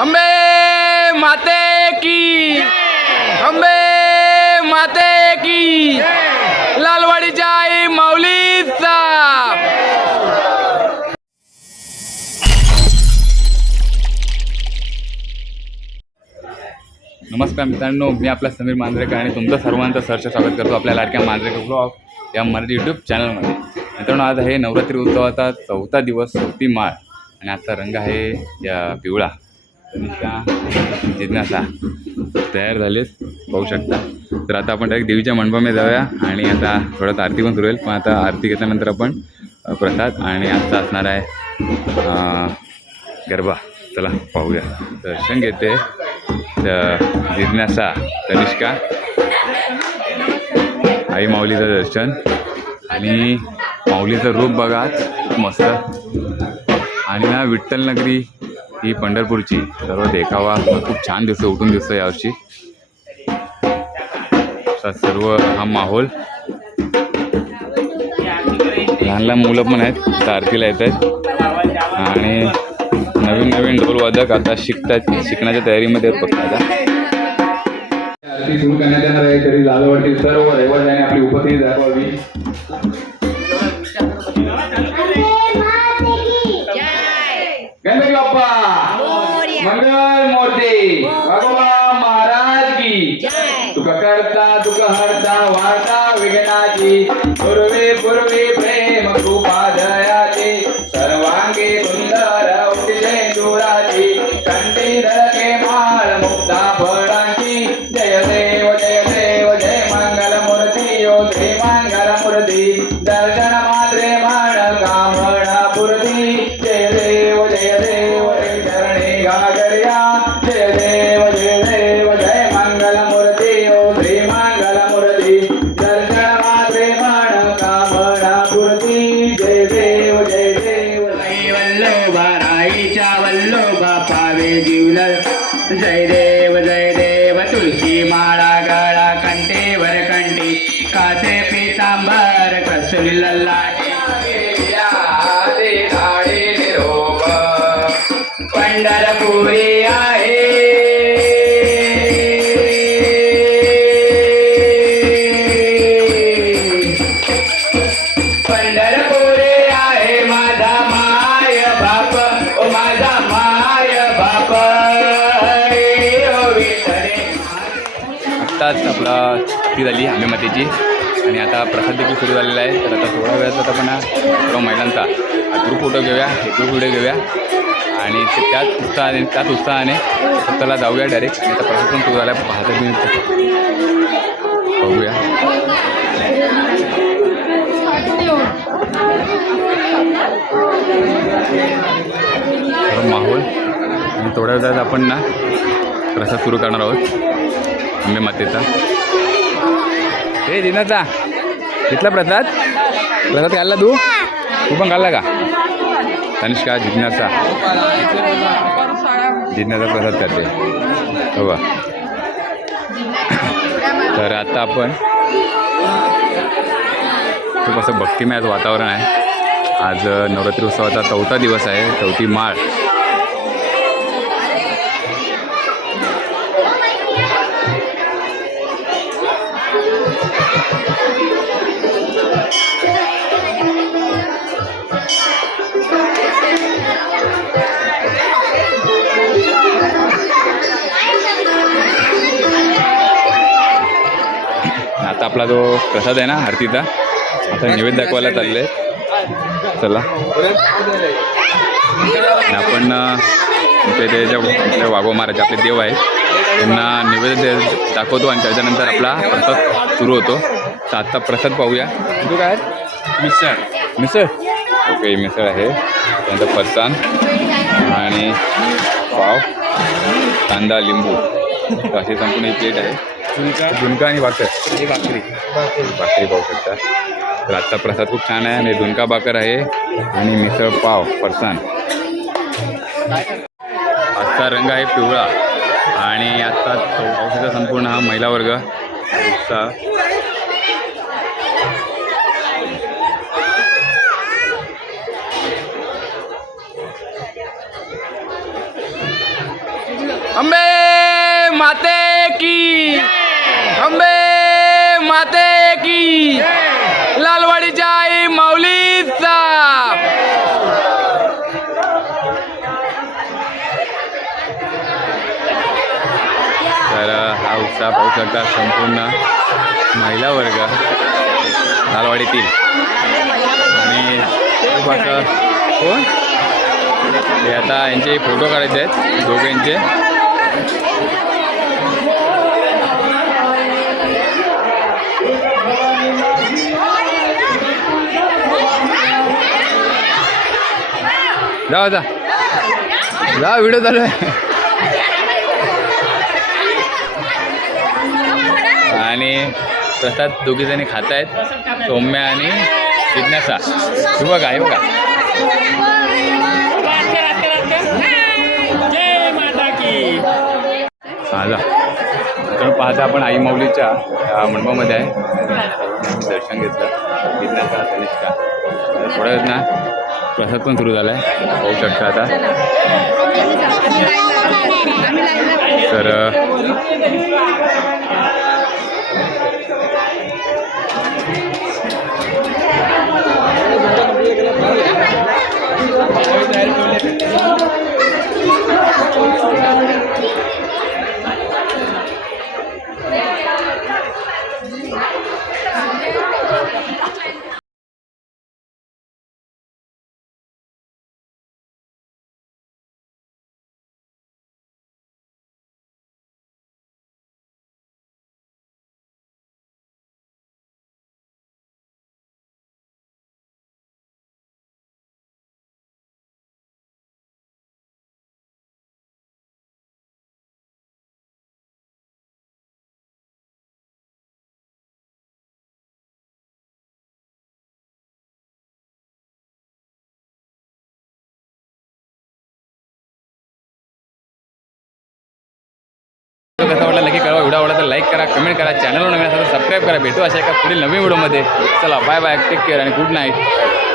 अंबे माते की। अंबे माते की। लालवाडीच्या आई माऊलीचा। नमस्कार मित्रांनो मी आपला समीर मांजरेकर आणि तुमचं सर्वांचं सहर्ष स्वागत करतो आपल्या लाडक्या मांजरेकर ब्लॉग या मराठी यूट्यूब चॅनलमध्ये मित्रांनो आज आहे नवरात्री उत्सवाचा चौथा दिवस चौथी माळ. आणि आजचा रंग आहे या पिवळा. तनिष्का जिज्ञासा तयार झालेच पाहू शकता. तर आता आपण डायरेक्ट देवीच्या मंडपामध्ये जाऊया आणि आता थोडं आरती पण सुरू होईल. पण आता आरती घेतल्यानंतर आपण प्रसाद आणि आजचा असणार आहे गरबा. चला पाहूया. दर्शन घेते. तर जिज्ञासा तनिष्का आई माऊलीचं दर्शन आणि माऊलीचं रूप बघा. खूप मस्त. आणि ना विठ्ठल नगरी ही पंढरपूरची. सर्व देखावा. खूप छान दिसतो उठून दिसतो यावर्षी सर्व हा माहोल. लहान लहान मुलं पण आहेत त्या येत आहेत. आणि नवीन नवीन ढोलवादक आता शिकतात शिकण्याच्या तयारीमध्ये आहेत फक्त आता. सुरू करण्यात येणार आहे. तरी लालवाडीतील सर्व रहिवाशांनी आपली उपस्थिती दाखवावी. पूर्वे कासे पितांबर कसुली पंढरपुरी आहे मस्त आपला ती झाली आंबेमातेची आणि आता प्रसाद देखील सुरू झालेला आहे. तर आता थोडा वेळात आता आपण हा सर्व महिलांचा ग्रुप फोटो घेऊया हे ग्रुप व्हिडिओ घेऊया. आणि ते त्याच उत्साहाने त्याच उत्साहाने स्वतःला जाऊया डायरेक्ट आणि आता प्रसाद पण सुरू झाला पाहता तुम्ही बघूया. माहोल. आणि थोड्या वेळात आपण ना प्रसाद सुरू करणार आहोत. आंबे मातेचा. हे दिनाचा. घेतला प्रसाद? प्रसाद खाल्ला तू? तू पण खाल्ला का? तनिष्का जिज्ञासा. जिज्ञासा प्रसाद करते हो का? तर आता आपण खूप असं भक्तिमय आज वातावरण आहे. आज नवरात्री उत्सवाचा चौथा दिवस आहे. चौथी माळ. आपला जो प्रसाद आहे ना आरतीचा. आता नैवेद्य दाखवायला चालले. चला. आणि आपण ते ज्या वाघो महाराज आपले देव आहेत त्यांना नैवेद्य दे- दाखवतो आणि त्याच्यानंतर आपला प्रसाद सुरू होतो. तर आत्ता प्रसाद पाहूया. तू काय? मिसळ. मिसळ? ओके मिसळ आहे. त्यानंतर फरसाण. आणि पाव. कांदा लिंबू. असे अशी संपूर्ण ही प्लेट आहे. झुणका झुणका आणि भाकर. ही भाकरी. भाकरी. पाहू शकता. तर आजचा प्रसाद खूप छान आहे आणि झुणका भाकर आहे आणि मिसळ पाव फरसाण. आजचा रंग आहे पिवळा आणि आजचा तो पावसाचा संपूर्ण हा महिला वर्ग उत्साह अंबे अंबे माते की. लालवाडीच्या आई माऊलीचा. तर हा उत्साह पाहू शकता संपूर्ण महिला वर्ग. लालवाडीतील आणि खूप असं हो? हे? आता यांचे फोटो काढायचे आहेत दोघांचे. जा जा. जा व्हिडिओ चालू आहे. आणि प्रसाद दोघी जणी खात आहेत सौम्या आणि जिज्ञासा. हे बघा हे बघा. तर पाहता आपण आई माऊलीच्या मंडपामध्ये आहे. दर्शन घेतलं. जिज्ञासा थोड्या ना प्रसाद पण सुरू झाला आहे होऊ शकता आता. तर लाईक करा कमेंट करा चॅनलवर नवीन असेल तर सबस्क्राईब करा भेटू अशा एका पुढील नवीन व्हिडिओमध्ये चला बाय बाय टेक केअर आणि गुड नाईट